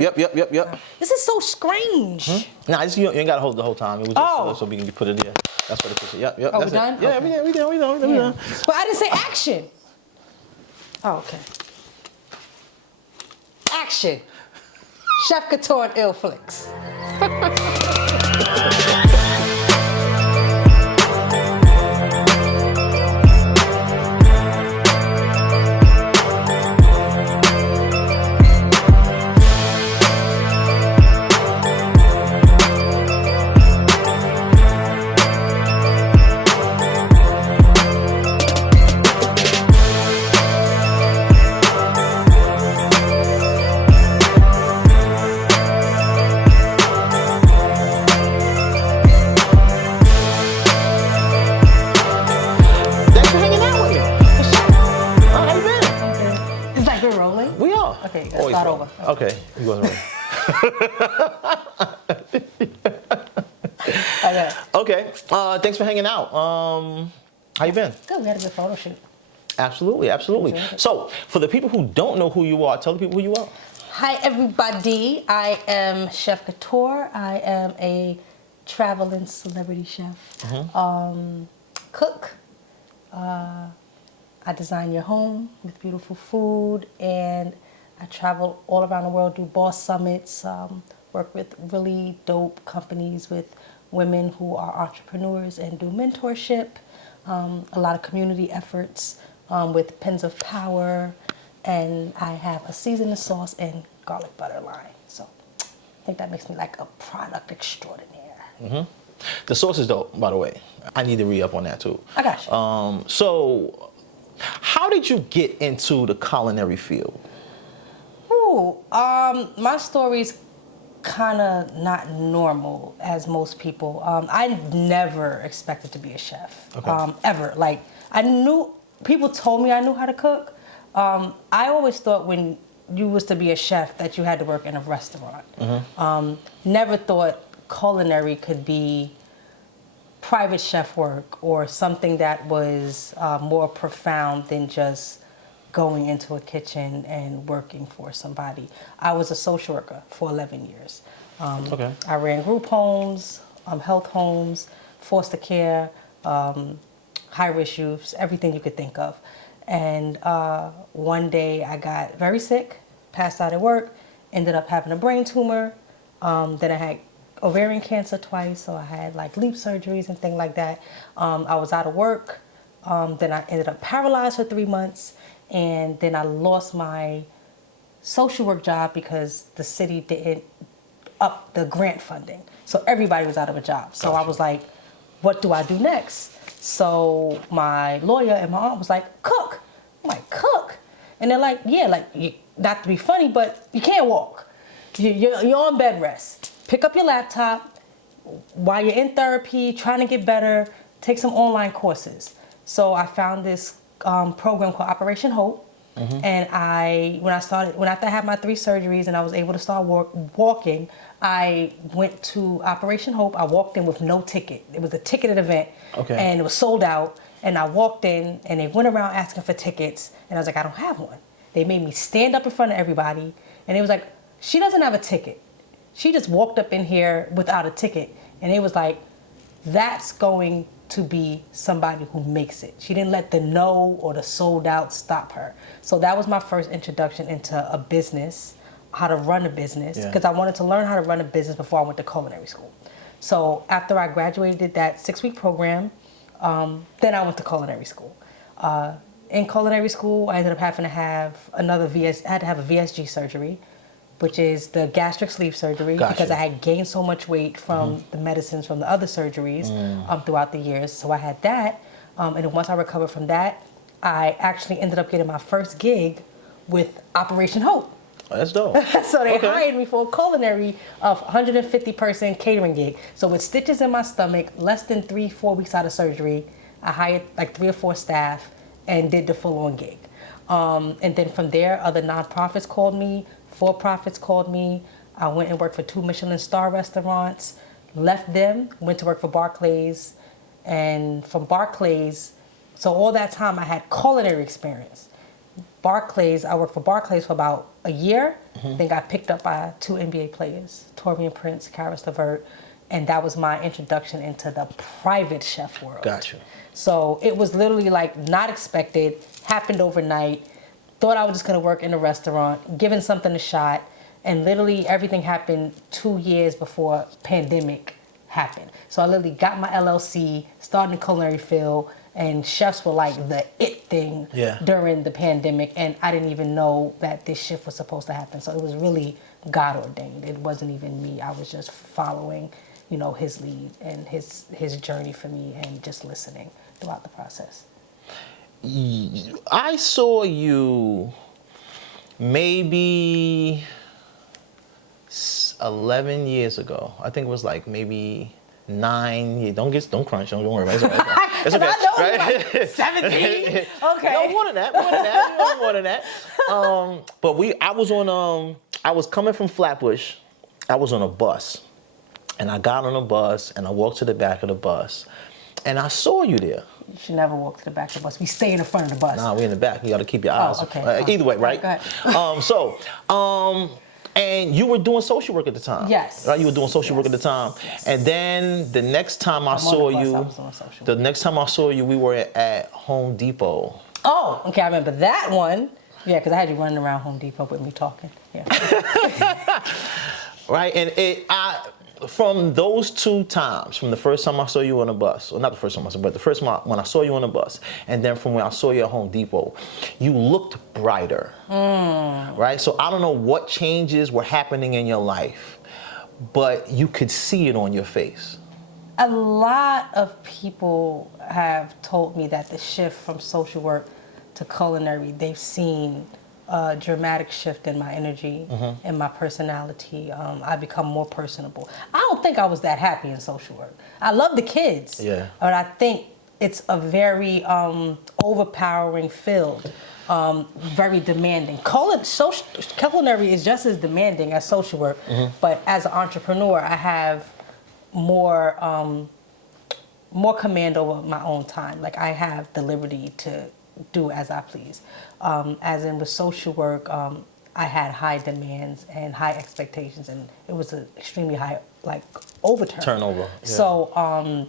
Yep. This is so strange. Nah, you ain't got to hold the whole time. It was just so we can put it there. That's what it is. Yep. Oh, That's we done? it. Yeah, Okay. we done. But I didn't say action. Oh, okay. Action. Chef Catore and Ill Flicks. Okay, let's start over. Okay, you go ahead. Okay. Thanks for hanging out. How you been? Good. We had a good photo shoot. Absolutely. So, for the people who don't know who you are, tell the people who you are. Hi, everybody. I am Chef Catore. I am a traveling celebrity chef, cook. I design your home with beautiful food, and I travel all around the world, do boss summits, work with really dope companies with women who are entrepreneurs and do mentorship, a lot of community efforts with Pens of Power, and I have a seasoned sauce and garlic butter line. So I think that makes me like a product extraordinaire. The sauce is dope, by the way. I need to re-up on that too. I got you. So, how did you get into the culinary field? My story's kind of not normal as most people. I never expected to be a chef, ever. Like, people told me I knew how to cook. I always thought when you was to be a chef that you had to work in a restaurant. Never thought culinary could be private chef work or something that was more profound than just going into a kitchen and working for somebody. I was a social worker for 11 years. I ran group homes, health homes, foster care, high-risk youths, everything you could think of. And one day I got very sick, passed out at work, ended up having a brain tumor. Then I had ovarian cancer twice, so I had like leap surgeries and things like that. I was out of work. Then I ended up paralyzed for 3 months. And then I lost my social work job because the city didn't up the grant funding. So everybody was out of a job. So I was like, what do I do next? So my lawyer and my aunt was like, cook. I'm like, cook? And they're like, yeah, like, not to be funny, but you can't walk. You're on bed rest. Pick up your laptop. While you're in therapy, trying to get better, take some online courses. So I found this program called Operation Hope. And after I had my 3 surgeries and I was able to start walking, I went to Operation Hope. I walked in with no ticket. It was a ticketed event, and it was sold out. And I walked in, and they went around asking for tickets, and I was like, I don't have one. They made me stand up in front of everybody, and it was like, she doesn't have a ticket. She just walked up in here without a ticket, and it was like, that's going to be somebody who makes it. She didn't let the no or the sold out stop her. So that was my first introduction into a business, how to run a business, because I wanted to learn how to run a business before I went to culinary school. So after I graduated that 6-week program, then I went to culinary school. In culinary school, I ended up having to have I had to have a VSG surgery, which is the gastric sleeve surgery, because I had gained so much weight from the medicines from the other surgeries throughout the years. So I had that, and then once I recovered from that, I actually ended up getting my first gig with Operation Hope. Oh, that's dope. So they hired me for a culinary 150-person catering gig. So with stitches in my stomach, less than 3-4 weeks out of surgery, I hired like 3 or 4 staff and did the full-on gig. And then from there, other nonprofits called me, for-profits called me. I went and worked for 2 Michelin star restaurants, left them, went to work for Barclays. And from Barclays, so all that time I had culinary experience. Barclays. I worked for Barclays for about a year. Then got picked up by 2 NBA players, Torian Prince, Karis LeVert, and that was my introduction into the private chef world. Gotcha. So it was literally like not expected, happened overnight. Thought I was just gonna work in a restaurant, giving something a shot, and literally everything happened 2 years before pandemic happened. So I literally got my LLC, started in the culinary field, and chefs were like the it thing during the pandemic, and I didn't even know that this shift was supposed to happen. So it was really God ordained. It wasn't even me. I was just following, you know, his lead and his journey for me, and just listening throughout the process. I saw you maybe 11 years ago. I think it was like maybe 9 years. Don't crunch. Don't worry about it. It's okay. It's okay. I know, right? Like 17. Okay. No, more than that. More than that. But I was coming from Flatbush. I was on a bus, and I got on a bus, and I walked to the back of the bus, and I saw you there. You should never walk to the back of the bus. We stay in the front of the bus. Nah, we in the back. You got to keep your eyes. Okay. Either way, right? Go ahead. And you were doing social work at the time. Yes. Right? You were doing social work at the time. Yes. And then the next time I saw you, next time I saw you, we were at Home Depot. Oh, okay. I remember that one. Yeah, because I had you running around Home Depot with me talking. Yeah. Right? And from those 2 times, from the first time I saw you on a bus, or not the first time I saw, but the first time when I saw you on a bus, and then from when I saw you at Home Depot, you looked brighter, right? So I don't know what changes were happening in your life, but you could see it on your face. A lot of people have told me that the shift from social work to culinary, they've seen a dramatic shift in my energy and my personality. I become more personable. I don't think I was that happy in social work. I love the kids, but I think it's a very overpowering field, very demanding. Culinary is just as demanding as social work, but as an entrepreneur, I have more command over my own time. Like I have the liberty to do as I please. As in with social work, I had high demands and high expectations, and it was an extremely high turnover. Yeah. So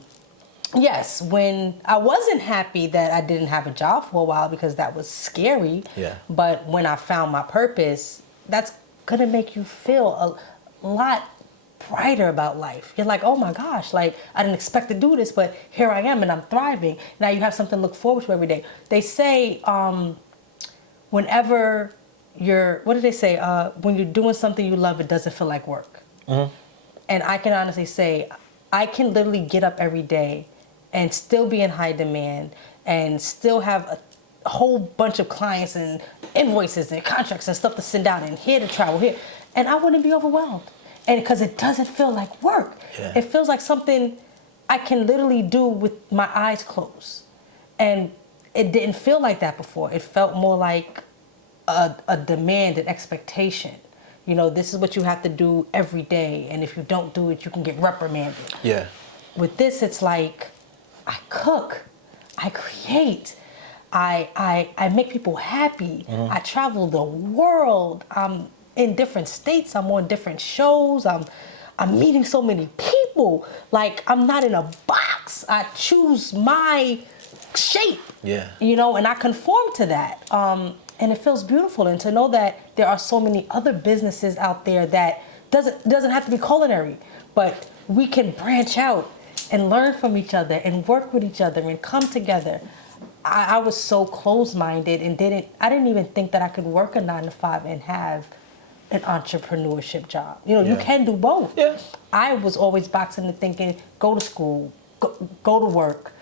yes, when I wasn't happy that I didn't have a job for a while because that was scary. Yeah. But when I found my purpose, that's gonna make you feel a lot brighter about life. You're like, oh my gosh, like I didn't expect to do this, but here I am and I'm thriving. Now you have something to look forward to every day. They say whenever what do they say? When you're doing something you love, it doesn't feel like work. And I can honestly say, I can literally get up every day and still be in high demand and still have a whole bunch of clients and invoices and contracts and stuff to send out and here to travel here. And I wouldn't be overwhelmed. And because it doesn't feel like work. Yeah. It feels like something I can literally do with my eyes closed. And it didn't feel like that before. It felt more like a demand, an expectation. You know, this is what you have to do every day. And if you don't do it, you can get reprimanded. Yeah. With this, it's like, I cook, I create, I make people happy. I travel the world. I'm in different states. I'm on different shows. I'm meeting so many people. Like, I'm not in a box. I choose my shape. Yeah. You know, and I conform to that. And it feels beautiful. And to know that there are so many other businesses out there that doesn't have to be culinary, but we can branch out and learn from each other and work with each other and come together. I was so closed-minded and I didn't even think that I could work a 9-to-5 and have an entrepreneurship job. You know, you can do both. Yeah. I was always boxed into thinking, go to school, go to work,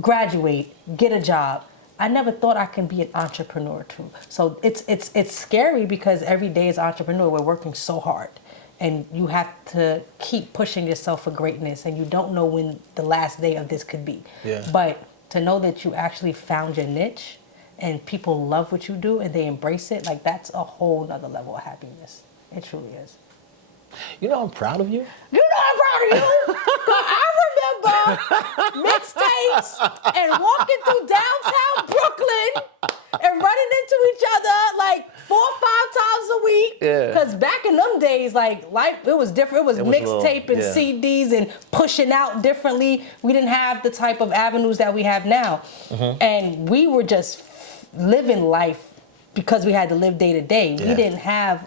graduate, get a job. I never thought I can be an entrepreneur too. So it's scary because every day as an entrepreneur, we're working so hard. And you have to keep pushing yourself for greatness, and you don't know when the last day of this could be. Yeah. But to know that you actually found your niche and people love what you do and they embrace it, like that's a whole nother level of happiness. It truly is. You know, I'm proud of you. You know I'm proud of you. I remember mixtapes and walking through downtown Brooklyn and running into each other like 4 or 5 times a week. Yeah. Because back in them days, like life, it was different. It was mixtape and CDs and pushing out differently. We didn't have the type of avenues that we have now. And we were just living life because we had to live day to day. We didn't have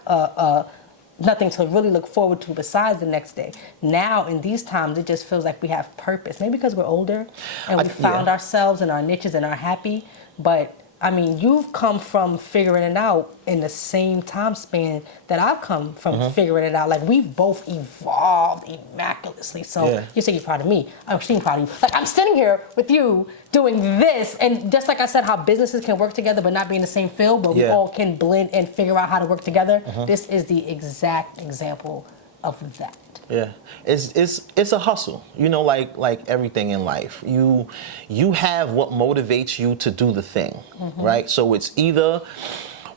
nothing to really look forward to besides the next day. Now, in these times, it just feels like we have purpose. Maybe because we're older and we found ourselves in our niches and are happy. But, I mean, you've come from figuring it out in the same time span that I've come from figuring it out. Like, we've both evolved immaculaately. So, you say you're proud of me. I'm extremely proud of you. Like, I'm sitting here with you doing this. And just like I said, how businesses can work together but not be in the same field, but we all can blend and figure out how to work together. This is the exact example of that. Yeah, it's a hustle, you know, like everything in life. You have what motivates you to do the thing, right? So it's either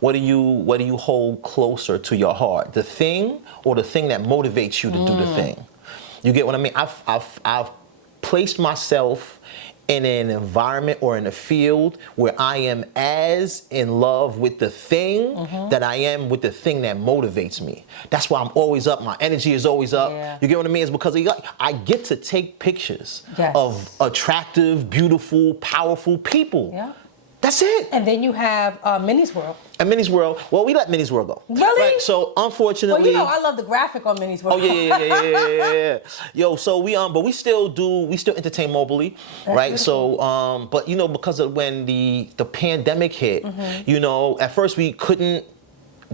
what do you hold closer to your heart, the thing or the thing that motivates you to do the thing. You get what I mean? I've placed myself in an environment or in a field where I am as in love with the thing that I am with the thing that motivates me. That's why I'm always up. My energy is always up. Yeah. You get what I mean? It's because I get to take pictures of attractive, beautiful, powerful people. Yeah. That's it. And then you have Minnie's World. And Minnie's World, well, we let Minnie's World go. Really? Right? So unfortunately, well, you know, I love the graphic on Minnie's World. Oh yeah. Yo, so but we still entertain mobilely, right? Beautiful. So but you know, because of when the pandemic hit, you know, at first we couldn't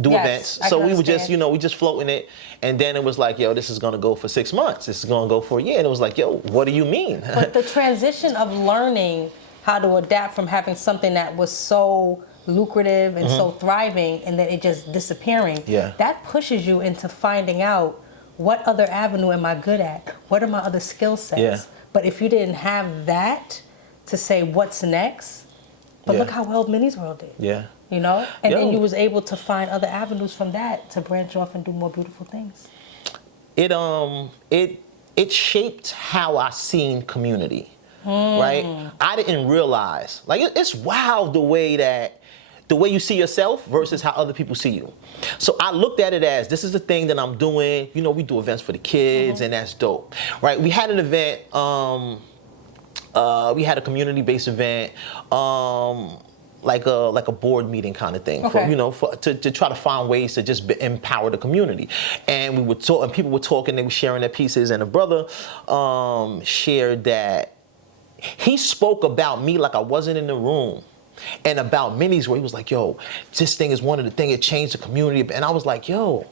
do events, so we were just, you know, we just floating it, and then it was like, yo, this is gonna go for 6 months, this is gonna go for a year, and it was like, yo, what do you mean? But the transition of learning how to adapt from having something that was so lucrative and so thriving and then it just disappearing, that pushes you into finding out what other avenue am I good at? What are my other skill sets? Yeah. But if you didn't have that to say what's next, but look how well Minnie's World did. Yeah. You know? And then you was able to find other avenues from that to branch off and do more beautiful things. It shaped how I seen community. Right? I didn't realize, like, it's wild the way you see yourself versus how other people see you. So I looked at it as, this is the thing that I'm doing. You know, we do events for the kids, and that's dope, right? We had an event, we had a community-based event, like a board meeting kind of thing, for, you know, to try to find ways to just empower the community. And we would talk, and people were talking, they were sharing their pieces, and a brother shared that he spoke about me like I wasn't in the room, and about Minnie's, where he was like, yo, this thing is one of the things that changed the community. And I was like, yo,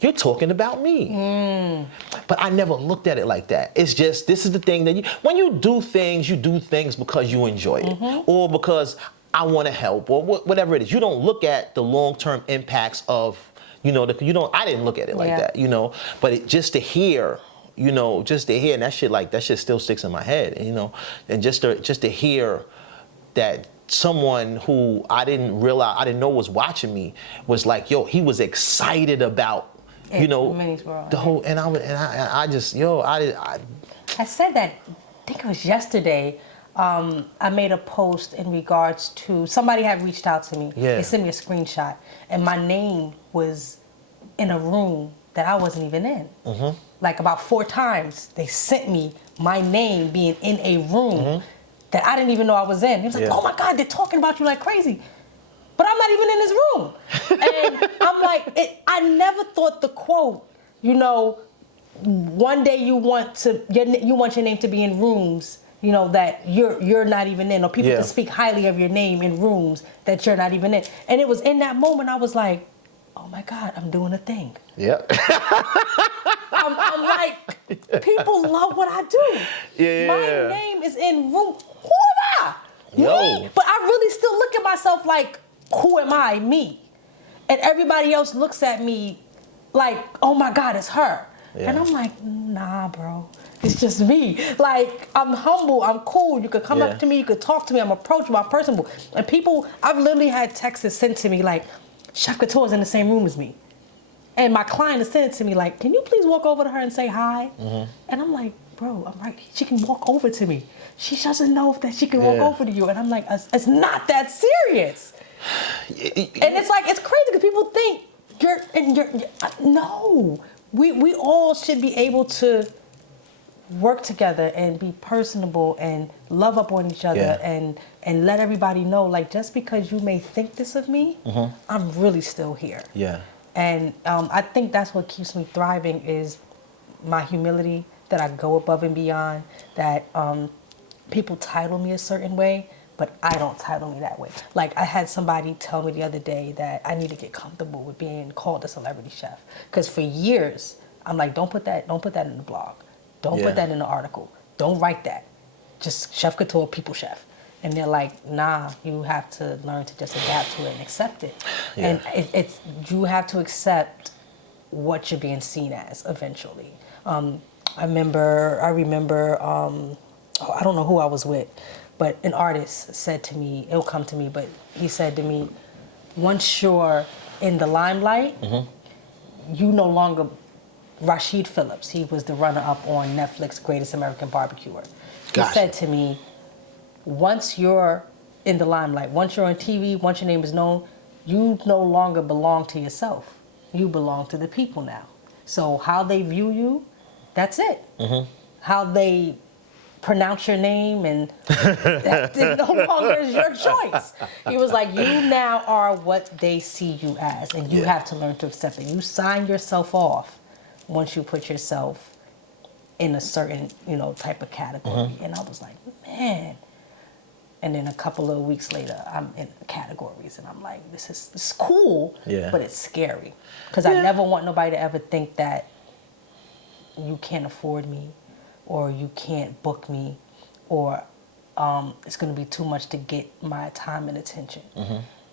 you're talking about me. But I never looked at it like that. It's just, this is the thing that when you do things because you enjoy it, or because I want to help, or whatever it is. You don't look at the long-term impacts of, you know, I didn't look at it like that, you know, but just to hear, you know, and that shit still sticks in my head, and, you know, and just to hear that someone who I didn't know was watching me was like, yo, he was excited about, you know, Minnie's World, the whole, and I just, yo, I said that, I think it was yesterday. I made a post in regards to, somebody had reached out to me. They sent me a screenshot, and my name was in a room that I wasn't even in. Like about 4 times, they sent me my name being in a room that I didn't even know I was in. He was like, oh my God, they're talking about you like crazy. But I'm not even in this room. And I'm like, I never thought the quote, you know, one day you want your name to be in rooms, you know, that you're not even in, or people to speak highly of your name in rooms that you're not even in. And it was in that moment I was like, oh my God, I'm doing a thing. Yep. I'm like, people love what I do. My name is in room. Who am I? Yo. Me? But I really still look at myself like, who am I? Me. And everybody else looks at me like, oh my God, it's her. And I'm like, nah, bro. It's just me. Like, I'm humble. I'm cool. You could come up to me. You could talk to me. I'm approachable. I'm personable. And people, I've literally had texts sent to me like, Chef Catore's in the same room as me. And my client has sent it to me like, can you please walk over to her and say hi? And I'm like, bro, I'm right. She can walk over to me. She doesn't know that she can walk over to you. And I'm like, it's not that serious. And it's like, it's crazy because people think no. We all should be able to work together and be personable and love up on each other and let everybody know, like, just because you may think this of me, I'm really still here. Yeah. And I think that's what keeps me thriving is my humility, that I go above and beyond, that people title me a certain way, but I don't title me that way. Like, I had somebody tell me the other day that I need to get comfortable with being called a celebrity chef. Because for years, I'm like, don't put that in the blog. Don't put that in the article. Don't write that. Just Chef Catore, people chef. And they're like, nah, you have to learn to just adapt to it and accept it. Yeah. And you have to accept what you're being seen as eventually. I remember, I don't know who I was with, but an artist said to me, it'll come to me, but he said to me, once you're in the limelight, you no longer, Rashid Phillips, he was the runner-up on Netflix Greatest American Barbecuer. He said to me, once you're in the limelight, once you're on TV, once your name is known, you no longer belong to yourself. You belong to the people now. So how they view you, that's it. How they pronounce your name, and that no longer is your choice. He was like, you now are what they see you as, and you have to learn to accept it. You sign yourself off once you put yourself in a certain, type of category. And I was like, man. And then a couple of weeks later, I'm in categories, and I'm like, this is cool, but it's scary. Because I never want nobody to ever think that you can't afford me, or you can't book me, or it's going to be too much to get my time and attention.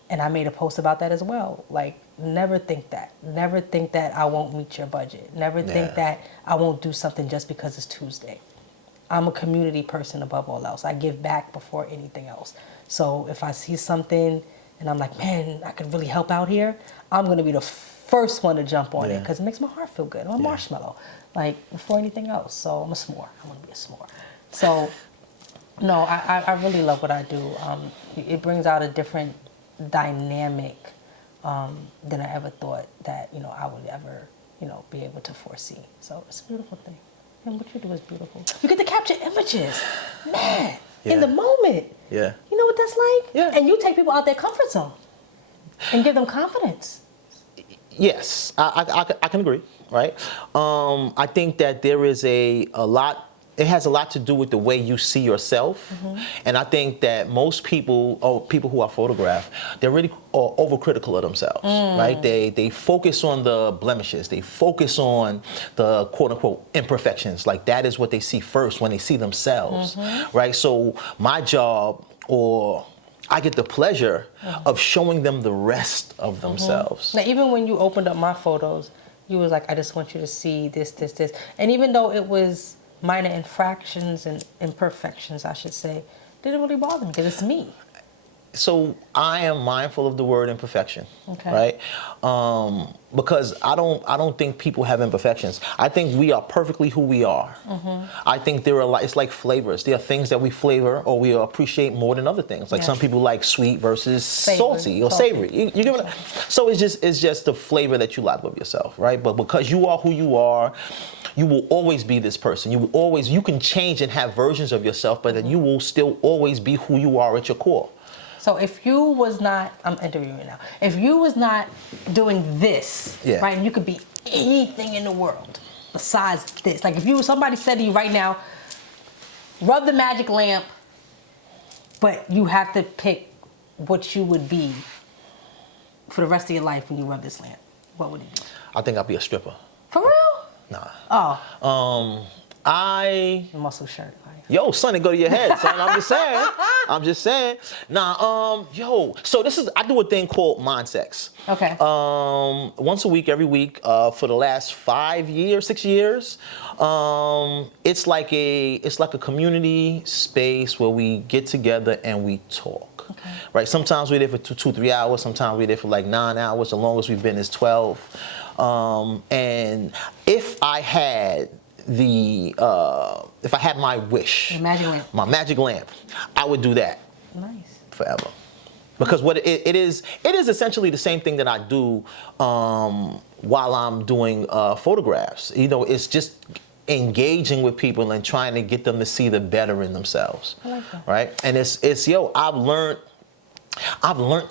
And I made a post about that as well. Like, never think that. Never think that I won't meet your budget. Never think that I won't do something just because it's Tuesday. I'm a community person above all else. I give back before anything else. So if I see something and I'm like, man, I could really help out here, I'm going to be the first one to jump on it because it makes my heart feel good. I'm a marshmallow, like, before anything else. So I'm a s'more. I want to be a s'more. So, no, I really love what I do. It brings out a different dynamic than I ever thought that, I would ever, be able to foresee. So it's a beautiful thing. And what you do is beautiful. You get to capture images, man, in the moment. Yeah. You know what that's like? Yeah. And you take people out their comfort zone and give them confidence. Yes, I can agree, right? I think that there is a lot, it has a lot to do with the way you see yourself. And I think that most people, or people who are photographed, they're really overcritical of themselves, right? They focus on the blemishes. They focus on the quote unquote imperfections. Like, that is what they see first when they see themselves, right? So my job, or I get the pleasure of showing them the rest of themselves. Now, even when you opened up my photos, you was like, I just want you to see this, this, this. And even though it was minor infractions and imperfections, I should say, didn't really bother me because it's me. So I am mindful of the word imperfection, right? Because I don't think people have imperfections. I think we are perfectly who we are. I think there are it's like flavors. There are things that we flavor or we appreciate more than other things. Like some people like sweet versus salty or savory. You get what? So it's just the flavor that you like of yourself, right? But because you are who you are, you will always be this person. You can change and have versions of yourself, but then you will still always be who you are at your core. So if you was not, I'm interviewing you now, if you was not doing this, right, and you could be anything in the world besides this, like if somebody said to you right now, rub the magic lamp, but you have to pick what you would be for the rest of your life when you rub this lamp, what would it be? I think I'd be a stripper. For real? Nah. Oh. Muscle shirt. Yo, son, it go to your head, son. I'm just saying. Nah, so I do a thing called Mind Sex. Okay. Once a week, every week, for the last 6 years. It's like a community space where we get together and we talk. Okay. Right? Sometimes we're there for 2-3 hours. Sometimes we're there for like 9 hours. The longest we've been is 12. And if I had if I had my wish, Magic lamp. my magic lamp, I would do that Nice. forever. Because what it is essentially the same thing that I do while I'm doing photographs. You know, it's just engaging with people and trying to get them to see the better in themselves. I like that. Right? And it's I've learned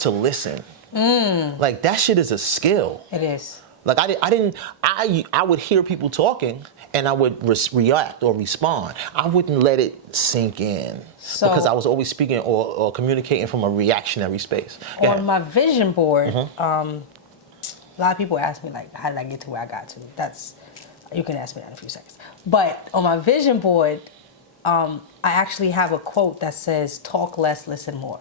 to listen. Like that shit is a skill. It is. Like I would hear people talking and I would react or respond. I wouldn't let it sink in because I was always speaking or communicating from a reactionary space. On my vision board, a lot of people ask me like, how did I get to where I got to? You can ask me that in a few seconds. But on my vision board, I actually have a quote that says, talk less, listen more.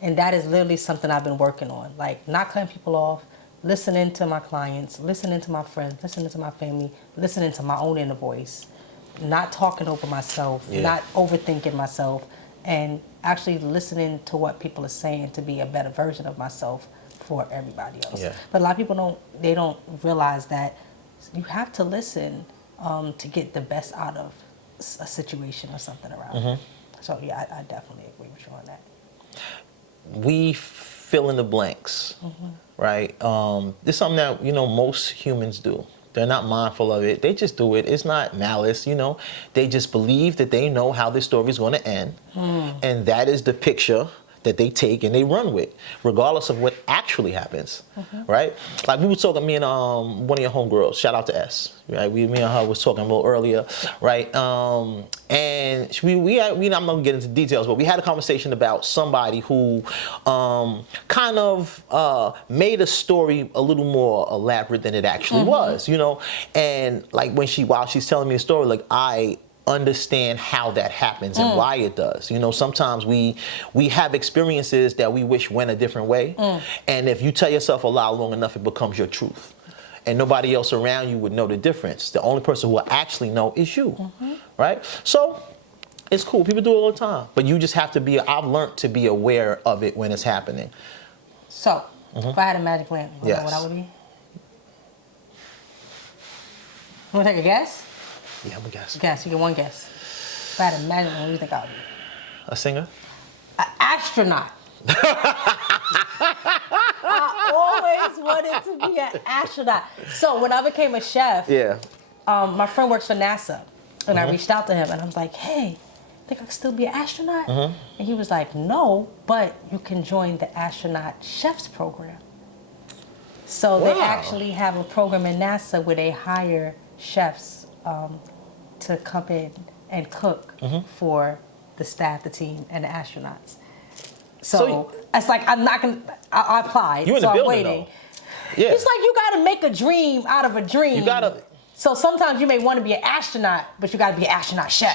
And that is literally something I've been working on. Like not cutting people off, listening to my clients, listening to my friends, listening to my family, listening to my own inner voice, not talking over myself, not overthinking myself, and actually listening to what people are saying to be a better version of myself for everybody else. Yeah. But a lot of people don't realize that you have to listen to get the best out of a situation or something around. So yeah, I definitely agree with you on that. We fill in the blanks, right? This is something that most humans do. They're not mindful of it. They just do it. It's not malice, They just believe that they know how this story is going to end, and that is the picture that they take and they run with, regardless of what actually happens, right? Like we were talking, me and one of your homegirls, shout out to S, right? Me and her was talking a little earlier, right? And I'm not gonna get into details, but we had a conversation about somebody who kind of made a story a little more elaborate than it actually was, And like while she's telling me the story, like I understand how that happens and why it does. Sometimes we have experiences that we wish went a different way. And if you tell yourself a lie long enough, it becomes your truth. And nobody else around you would know the difference. The only person who will actually know is you, right? So it's cool. People do it all the time. But you just have to I've learned to be aware of it when it's happening. So, if I had a magic lamp, you know what I would be? You want to take a guess? Yeah, I'm a guess. Guess. You get one guess. If I had a magic lamp, what do you think I would be? A singer? An astronaut. I always wanted to be an astronaut. So when I became a chef, my friend works for NASA, and I reached out to him, and I was like, hey, think I could still be an astronaut? And he was like, no, but you can join the astronaut chefs program. So they actually have a program in NASA where they hire chefs to come in and cook for the staff, the team, and the astronauts. So it's like I applied. You in the so building, I'm waiting. Though. Yeah. It's like you gotta make a dream out of a dream. You gotta. So sometimes you may want to be an astronaut, but you gotta be an astronaut chef.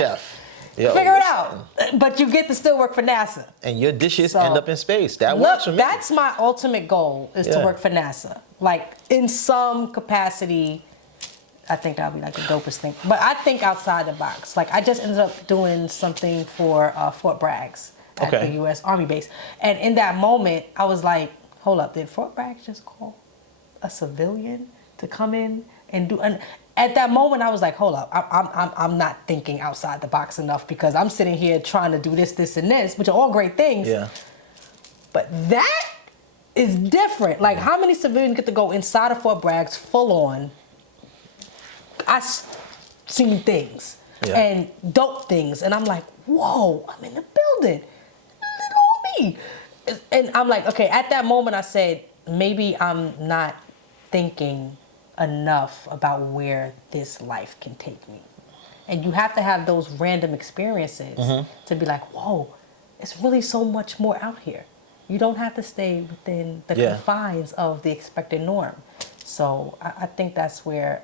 Yo, Figure it out. But you get to still work for NASA. And your dishes end up in space. That works for me. That's my ultimate goal, is to work for NASA. Like in some capacity. I think that would be like the dopest thing. But I think outside the box. Like I just ended up doing something for Fort Braggs at the U.S. Army base. And in that moment, I was like, hold up, did Fort Bragg just call a civilian to come in and do? And at that moment, I was like, hold up, I'm not thinking outside the box enough because I'm sitting here trying to do this, this, and this, which are all great things. Yeah. But that is different. Like how many civilians get to go inside of Fort Braggs full on? I've seen things and dope things, and I'm like, whoa, I'm in the building. Little me. And I'm like, okay, at that moment I said, maybe I'm not thinking enough about where this life can take me. And you have to have those random experiences to be like, whoa, it's really so much more out here. You don't have to stay within the confines of the expected norm. So I think that's where,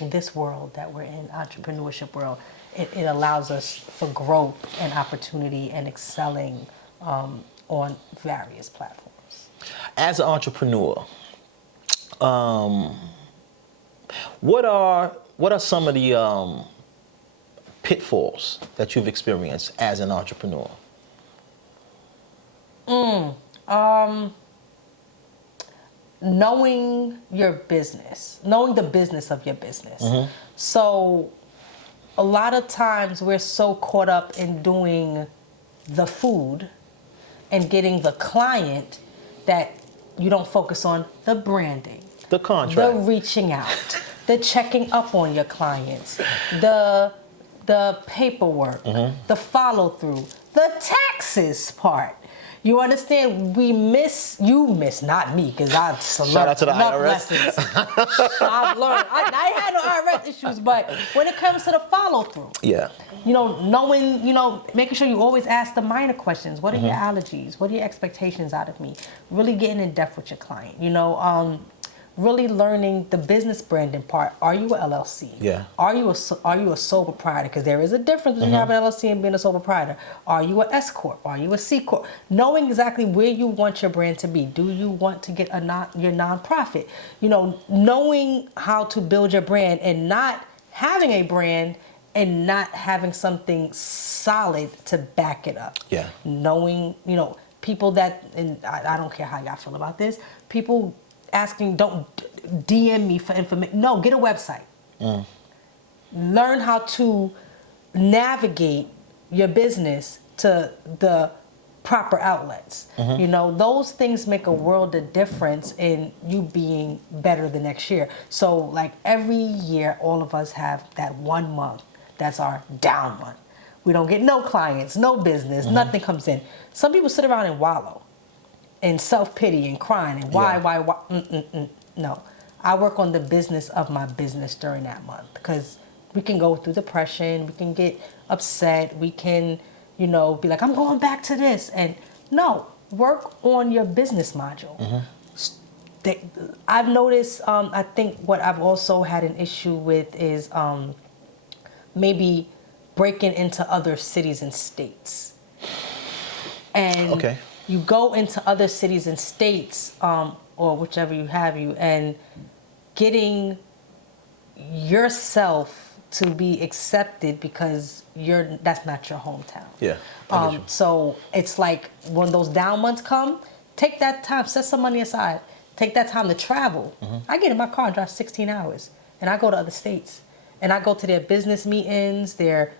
in this world that we're in, entrepreneurship world, it allows us for growth and opportunity and excelling on various platforms. As an entrepreneur, what are some of the pitfalls that you've experienced as an entrepreneur? Knowing your business, knowing the business of your business. So a lot of times we're so caught up in doing the food and getting the client that you don't focus on the branding, The contract, the reaching out, the checking up on your clients, the paperwork, the follow through, the taxes part. You understand? You miss, not me, because I've Shout out to the enough IRS. lessons. I've learned. I ain't had no IRS issues, but when it comes to the follow through, Yeah. knowing, making sure you always ask the minor questions. What are your allergies? What are your expectations out of me? Really getting in depth with your client. Really learning the business branding part. Are you a LLC? Yeah. Are you a sole proprietor? Because there is a difference between having an LLC and being a sole proprietor. Are you a S corp? Are you a C corp? Knowing exactly where you want your brand to be. Do you want to get your nonprofit? Knowing how to build your brand and not having a brand and not having something solid to back it up. Yeah. Knowing, people that, and I don't care how y'all feel about this, people asking, don't DM me for information. No, get a website. Learn how to navigate your business to the proper outlets. Those things make a world of difference in you being better the next year. So like every year, all of us have that 1 month that's our down month. We don't get no clients, no business, nothing comes in. Some people sit around and wallow in self-pity and crying and why. No, I work on the business of my business during that month, because we can go through depression, we can get upset, we can, be like, I'm going back to this. And no, work on your business module. I've noticed, I think what I've also had an issue with is maybe breaking into other cities and states. And you go into other cities and states, or whichever you have and getting yourself to be accepted because that's not your hometown. Yeah. So it's like when those down months come, take that time, set some money aside, take that time to travel. I get in my car and drive 16 hours, and I go to other states, and I go to their business meetings, their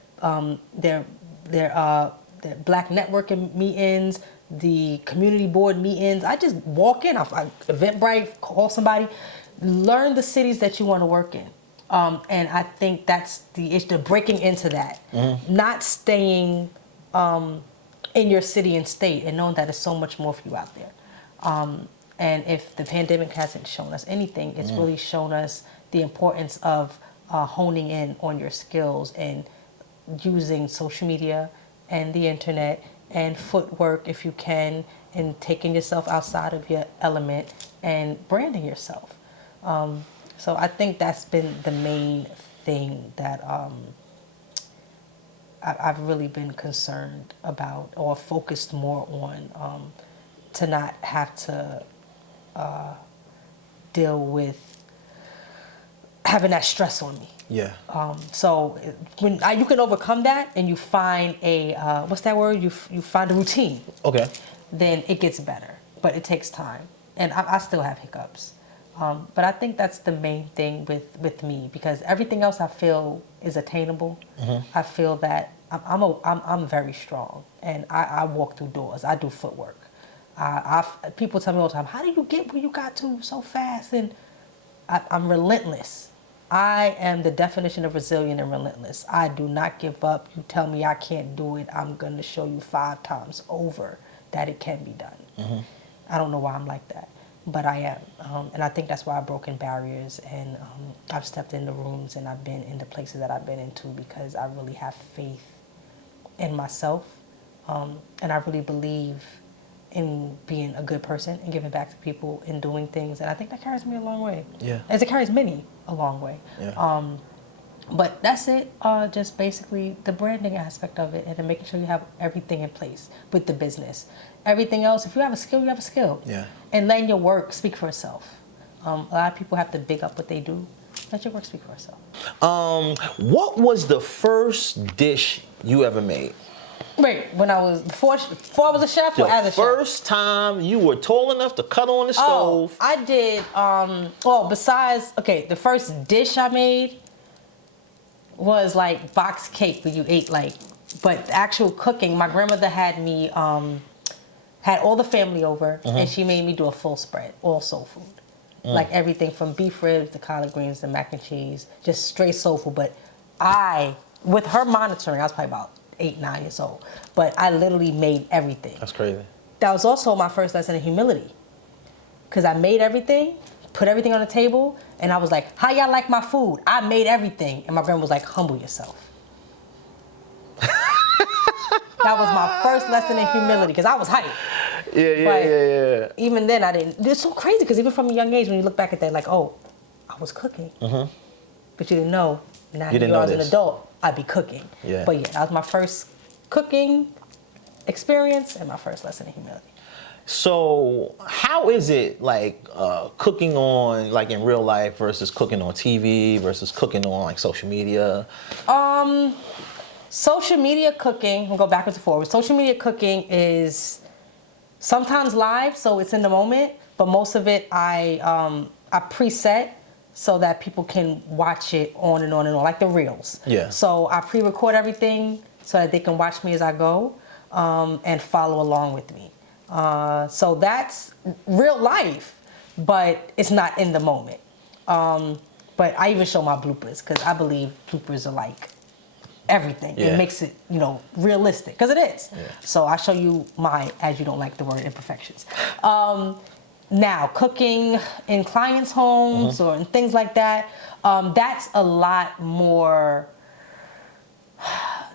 Black networking meetings, the community board meetings. I just walk in, I Eventbrite, call somebody, learn the cities that you want to work in. And I think that's the issue, breaking into that, not staying in your city and state, and knowing that there's so much more for you out there. And if the pandemic hasn't shown us anything, it's really shown us the importance of honing in on your skills and using social media and the internet and footwork if you can, and taking yourself outside of your element and branding yourself. So I think that's been the main thing that I've really been concerned about, or focused more on, to not have to deal with having that stress on me. Yeah. So when you can overcome that and you find a what's that word? You find a routine. Okay. Then it gets better, but it takes time, and I still have hiccups. But I think that's the main thing with me, because everything else I feel is attainable. I feel that I'm very strong, and I walk through doors. I do footwork. People tell me all the time, how do you get where you got to so fast? And I'm relentless. I am the definition of resilient and relentless. I do not give up. You tell me I can't do it, I'm going to show you 5 times over that it can be done. I don't know why I'm like that, but I am. And I think that's why I've broken barriers, and I've stepped in the rooms, and I've been in the places that I've been into, because I really have faith in myself. And I really believe in being a good person and giving back to people and doing things. And I think that carries me a long way. Yeah. As it carries many a long way. Yeah. But that's it. Just basically the branding aspect of it, and then making sure you have everything in place with the business. Everything else, if you have a skill, you have a skill. Yeah. And letting your work speak for itself. A lot of people have to big up what they do. Let your work speak for itself. What was the first dish you ever made? Wait, before I was a chef, or as a chef? The first time you were tall enough to cut on the stove. I did, the first dish I made was like boxed cake where you ate like, but the actual cooking, my grandmother had me, had all the family over and she made me do a full spread, all soul food. Like everything from beef ribs to collard greens to mac and cheese, just straight soul food. But with her monitoring, I was probably about 8, 9 years old, but I literally made everything. That's crazy. That was also my first lesson in humility. Because I made everything, put everything on the table, and I was like, how y'all like my food? I made everything. And my grandma was like, humble yourself. That was my first lesson in humility, because I was hyped. Yeah. Even then, I didn't. It's so crazy, because even from a young age, when you look back at that, like, oh, I was cooking. But you didn't know, now that I was an adult, I'd be cooking. Yeah. But yeah, that was my first cooking experience and my first lesson in humility. So how is it like cooking on like in real life versus cooking on TV versus cooking on like social media? Social media cooking, we'll go backwards and forwards. Social media cooking is sometimes live, so it's in the moment, but most of it I preset so that people can watch it on and on and on, like the reels. Yeah. So I pre-record everything so that they can watch me as I go and follow along with me. So that's real life, but it's not in the moment. But I even show my bloopers, because I believe bloopers are like everything. Yeah. It makes it, realistic, because it is. Yeah. So I show you my, as you don't like the word, imperfections. Now, cooking in clients' homes or in things like that, that's a lot more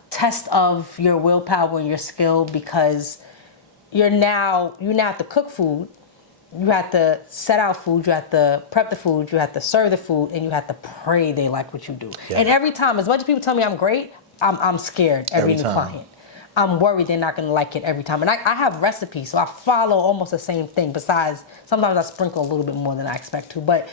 test of your willpower and your skill, because you now have to cook food, you have to set out food, you have to prep the food, you have to serve the food, and you have to pray they like what you do. Yeah. And every time, as much as people tell me I'm great, I'm scared every new time. client. I'm worried they're not going to like it every time. And I have recipes, so I follow almost the same thing. Besides, sometimes I sprinkle a little bit more than I expect to. But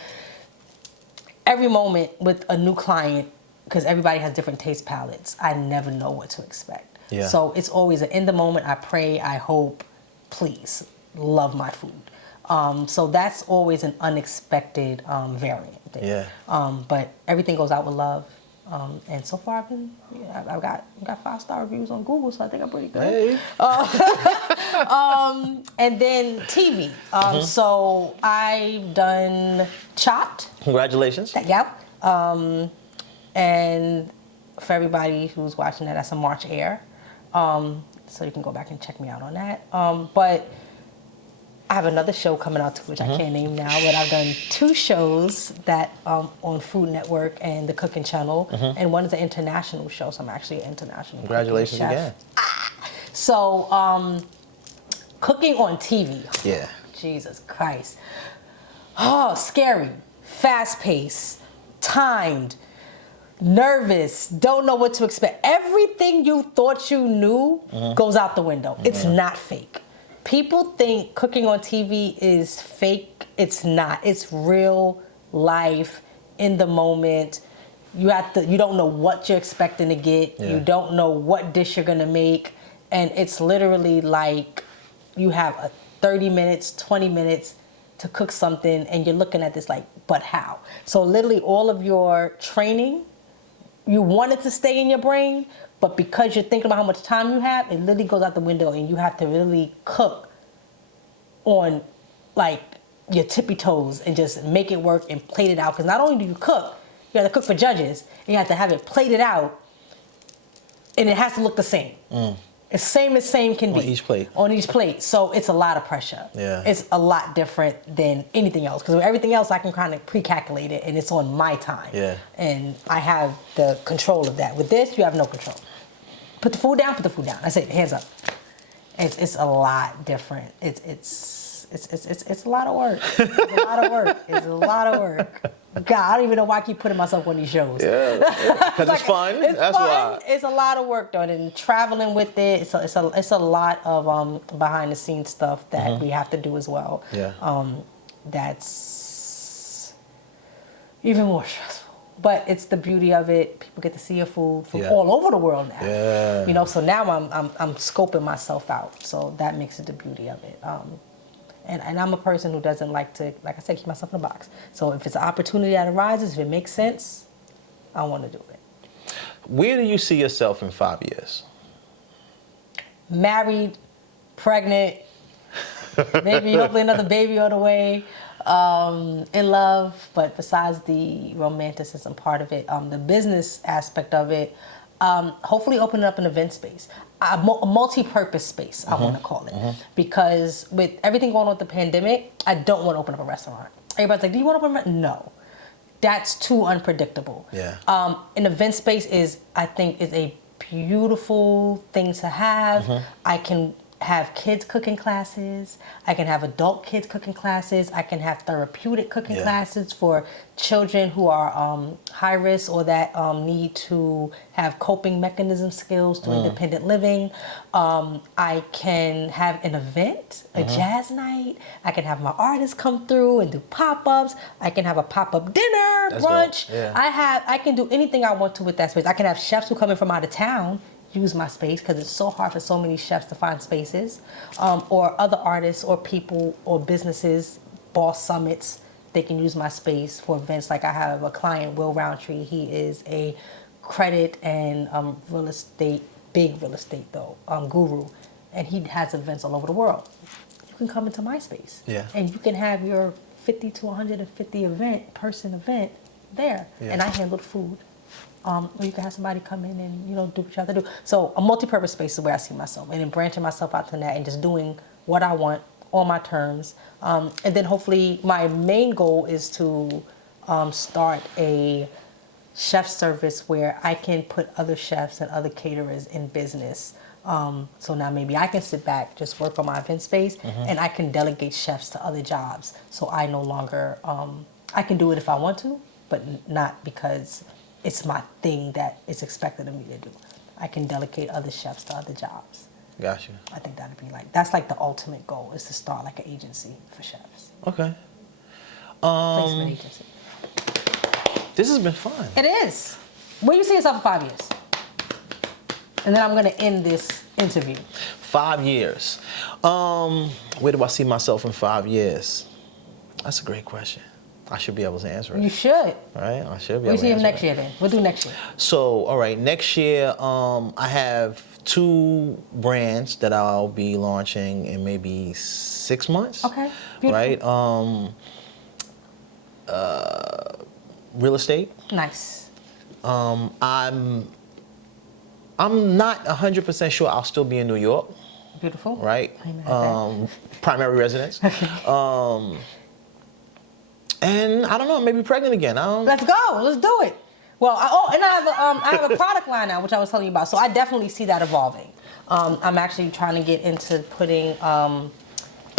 every moment with a new client, because everybody has different taste palettes, I never know what to expect. Yeah. So it's always in the moment, I pray, I hope, please, love my food. So that's always an unexpected variant there. Yeah. But everything goes out with love. And so far I've got 5-star reviews on Google, so I think I'm pretty good. Hey. And then TV. So I've done Chopped. Congratulations. Yep. And for everybody who's watching that's a March air. So you can go back and check me out on that. But I have another show coming out too, which I can't name now, but I've done 2 shows that on Food Network and the Cooking Channel, and one is an international show, so I'm actually an international Congratulations chef. again. So cooking on TV. Yeah. Jesus Christ. Oh, scary, fast-paced, timed, nervous, don't know what to expect. Everything you thought you knew goes out the window. It's not fake. People think cooking on TV is fake. It's not. It's real life, in the moment. You don't know what you're expecting to get. Yeah. You don't know what dish you're gonna make. And it's literally like you have 30 minutes, 20 minutes to cook something, and you're looking at this like, but how? So literally all of your training, you want it to stay in your brain, but because you're thinking about how much time you have, it literally goes out the window, and you have to really cook on like your tippy toes and just make it work and plate it out. Because not only do you cook, you have to cook for judges, and you have to have it plated out, and it has to look the same. As same can be. On each plate. On each plate. So it's a lot of pressure. Yeah. It's a lot different than anything else. Because with everything else, I can kind of pre-calculate it, and it's on my time. Yeah. And I have the control of that. With this, you have no control. Put the food down, That's it, hands up. It's a lot different. It's a lot of work. It's a lot of work. God, I don't even know why I keep putting myself on these shows. Yeah, because it's fun. That's why. It's a lot of work done, and traveling with it. It's a lot of behind the scenes stuff that we have to do as well. Yeah. That's even more stressful. But it's the beauty of it. People get to see your food from Yeah. all over the world now. Yeah. So now I'm scoping myself out. So that makes it the beauty of it. And I'm a person who doesn't like to, like I said, keep myself in a box. So if it's an opportunity that arises, if it makes sense, I want to do it. Where do you see yourself in 5 years? Married, pregnant, maybe hopefully another baby on the way, in love. But besides the romanticism part of it, the business aspect of it, hopefully opening up an event space, a multi-purpose space, I want to call it. Because with everything going on with the pandemic, I don't want to open up a restaurant. Everybody's like, do you want to open a restaurant? No. That's too unpredictable. Yeah. An event space I think is a beautiful thing to have. I can have kids cooking classes. I can have adult kids cooking classes. I can have therapeutic cooking classes for children who are high risk or that need to have coping mechanism skills to independent living. I can have an event, a jazz night. I can have my artists come through and do pop-ups. I can have a pop-up dinner, brunch. I can do anything I want to with that space. I can have chefs who come in from out of town use my space because it's so hard for so many chefs to find spaces, or other artists or people or businesses, boss summits, they can use my space for events. Like I have a client, Will Roundtree. He is a credit and real estate, big real estate though, guru, and he has events all over the world. You can come into my space, and you can have your 50 to 150 person event there, and I handle the food. Or you can have somebody come in and do what you have to do. So a multi-purpose space is where I see myself, and then branching myself out to that and just doing what I want on my terms. And then hopefully my main goal is to start a chef service where I can put other chefs and other caterers in business. So now maybe I can sit back, just work on my event space, and I can delegate chefs to other jobs. So I no longer, I can do it if I want to, but not because it's my thing that is expected of me to do. I can delegate other chefs to other jobs. Got you. I think that'd be that's like the ultimate goal, is to start like an agency for chefs. Okay. Placement agency. This has been fun. It is. Where you see yourself in 5 years? And then I'm gonna end this interview. 5 years. Where do I see myself in 5 years? That's a great question. I should be able to answer it. You should. Right? I should be able to answer it. What do you see him next year then? We'll do next year. So, all right, next year, I have 2 brands that I'll be launching in maybe 6 months. Okay, beautiful. Right? Real estate. Nice. I'm not 100% sure I'll still be in New York. Beautiful. Right? Primary residence. Okay. And I don't know, maybe pregnant again. Let's go. Let's do it. Well, and I have a product line now, which I was telling you about. So I definitely see that evolving. I'm actually trying to get into putting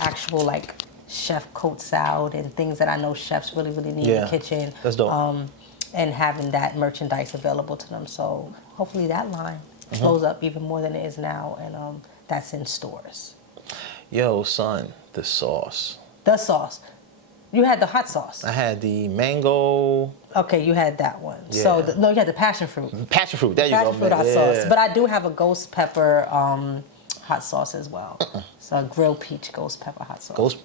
actual like chef coats out and things that I know chefs really need in the kitchen. That's dope. And having that merchandise available to them. So hopefully that line blows up even more than it is now, and that's in stores. Yo, son, the sauce. The sauce. You had the hot sauce. I had the mango. Okay, you had that one. Yeah. So, you had the passion fruit. Passion fruit, there you go. Passion fruit hot sauce. But I do have a ghost pepper hot sauce as well. So a grilled peach ghost pepper hot sauce.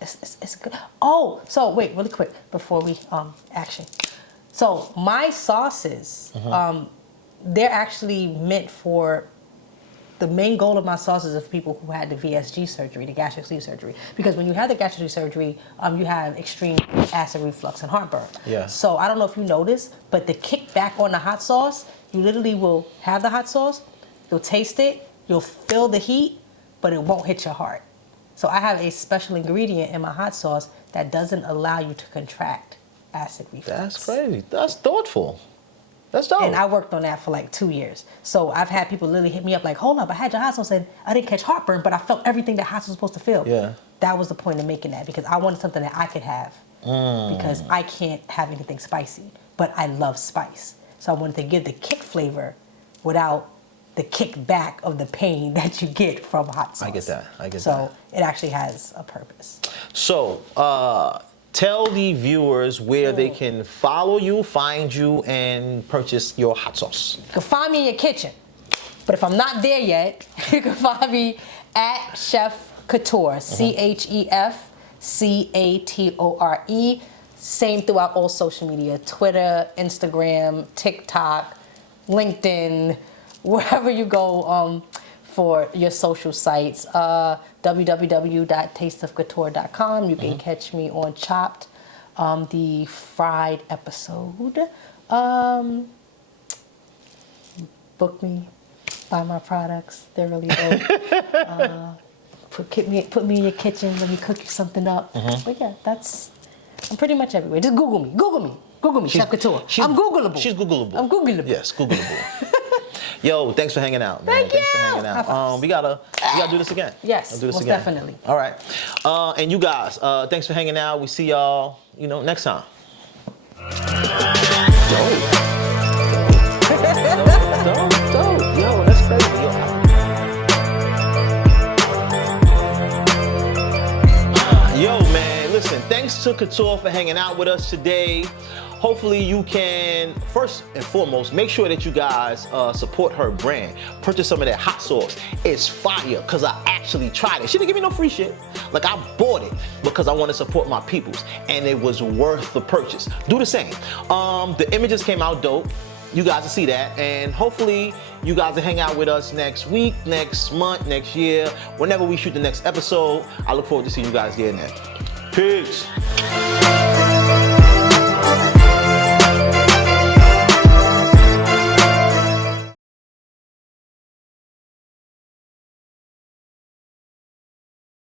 It's good. Oh, so wait, really quick before we action. So my sauces, they're actually meant for. The main goal of my sauces is for people who had the VSG surgery, the gastric sleeve surgery. Because when you have the gastric sleeve surgery, you have extreme acid reflux and heartburn. Yeah. So I don't know if you noticed, but the kickback on the hot sauce, you literally will have the hot sauce, you'll taste it, you'll feel the heat, but it won't hit your heart. So I have a special ingredient in my hot sauce that doesn't allow you to contract acid reflux. That's crazy. That's thoughtful. That's dope. And I worked on that for like 2 years. So I've had people literally hit me up like, hold up, I had your hot sauce and I didn't catch heartburn, but I felt everything that hot sauce was supposed to feel. Yeah. That was the point of making that, because I wanted something that I could have. Because I can't have anything spicy, but I love spice. So I wanted to give the kick flavor without the kickback of the pain that you get from hot sauce. I get that. So it actually has a purpose. So, tell the viewers where they can follow you, find you, and purchase your hot sauce. You can find me in your kitchen. But if I'm not there yet, you can find me at Chef Catore, ChefCatore. Same throughout all social media, Twitter, Instagram, TikTok, LinkedIn, wherever you go for your social sites. www.tasteofcouture.com. You can catch me on Chopped, the fried episode. Book me, buy my products. They're really dope. Put me in your kitchen. Let me cook you something up. But yeah, I'm pretty much everywhere. Just Google me. Google me, Chef Catore. I'm Googleable. She's Googleable. I'm Googleable. Yes, Googleable. Yo, thanks for hanging out, man. Thanks for hanging out. We gotta do this again. Yes, do this most again. definitely. All right. And you guys, thanks for hanging out. We see y'all, next time. Dope. Yo, that's crazy. Yo, man, listen, thanks to Catore for hanging out with us today. Hopefully you can, first and foremost, make sure that you guys support her brand. Purchase some of that hot sauce. It's fire, because I actually tried it. She didn't give me no free shit. Like, I bought it because I want to support my peoples, and it was worth the purchase. Do the same. The images came out dope. You guys will see that, and hopefully you guys will hang out with us next week, next month, next year, whenever we shoot the next episode. I look forward to seeing you guys again then. Peace.